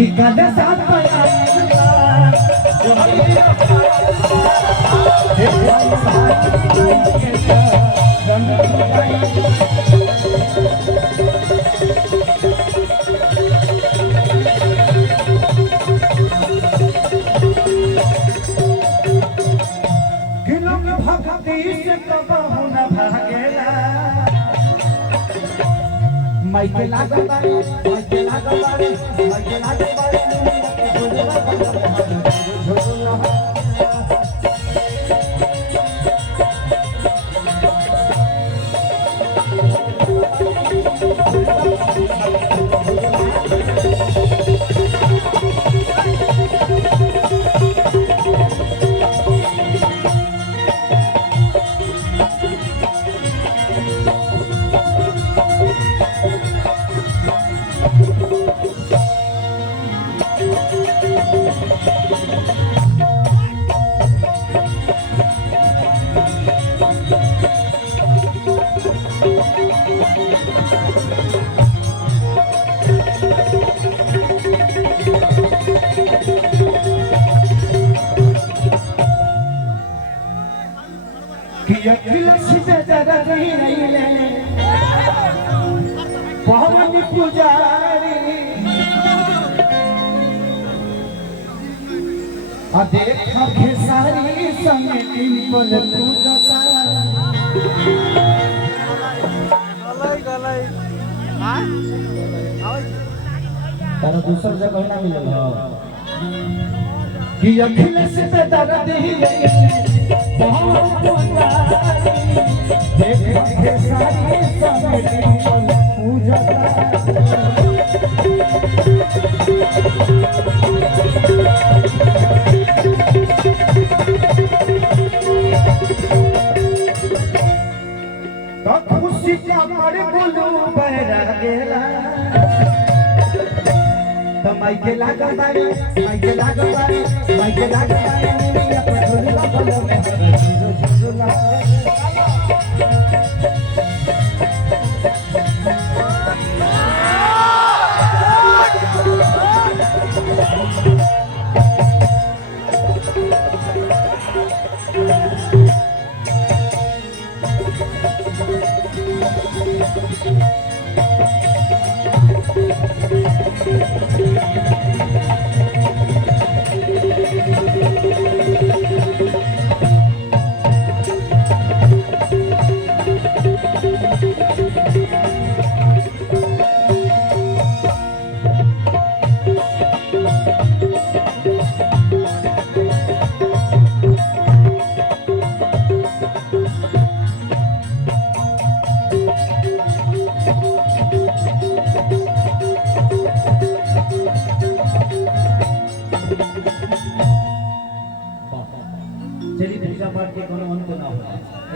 कि कद साथ Michael Agabari, Michael Agabari, Michael Agabari, पवन पुजारी देखा खेसारी संग टिम्पल पूजता तारा दूसर जगह ना मिलल कि अखिलेश पे दर्द ही पवन पुजारी देखा खेसारी संग टिम्पल पूजता खुशी का पर बोलू बहरा गेला तो माइकेल आगबारी माइकेल आगबारी माइकेल आगबारी मेरी अपन झुलवा बोलो में झुलवा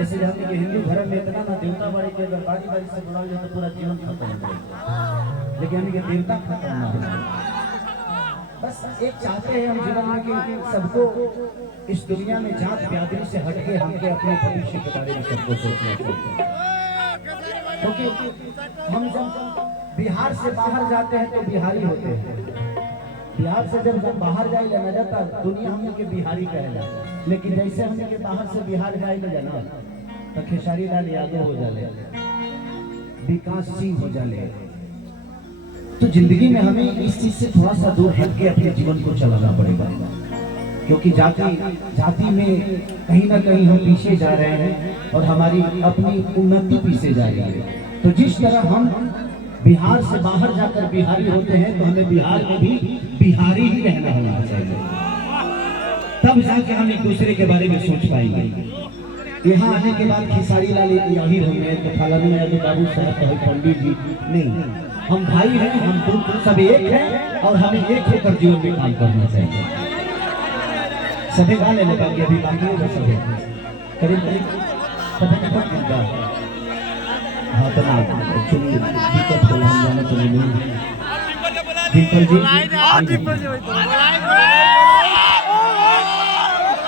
ऐसे हमने के हिंदू धर्म में इतना ना देवता बाड़ी के अगर बारी बारी से बुलाओ जाए तो पूरा जीवन खत्म हो जाएगा, लेकिन हमें देवता खत्म ना हो। बस एक चाहते हैं हम जीवन में कि सबको इस दुनिया में जात ब्यादरी से हटके हमके अपने भविष्य के बारे में सबको सोचना चाहिए, क्योंकि हम जब बिहार से बाहर जाते हैं तो बिहारी होते हैं, बिहार से जब हम बाहर जाए ना जाता दुनिया हम के बिहारी कहेला, लेकिन जैसे हम के बाहर से बिहार जाए ना जाना तो खेसारी लाल यादव हो जाले, विकास सिंह हो जाले। तो जिंदगी में हमें इस चीज से थोड़ा सा दूर हट के अपने जीवन को चलाना पड़ेगा, क्योंकि जाति में कहीं ना कहीं हम पीछे जा रहे हैं और हमारी अपनी उन्नति पीछे जा रही है। तो जिस तरह हम बिहार से बाहर जाकर बिहारी होते हैं तो हमें बिहार में भी बिहारी ही रहना होना चाहिए, तब जाके हम एक दूसरे के बारे में सोच पाएंगे। यहाँ आने के बाद खेसारी लाल यही होंगे तो फलानी यादव बाबू साहब तो पंडित जी नहीं, हम भाई हैं, हम सब एक हैं और हमें एक होकर जीवन में काम करना चाहिए। सभी गा लेने बाकी अभी बाकी है सभी करीब करीब हाँ तो ना एक्चुअली दिक्कत हो जाना चाहिए। डिम्पल जी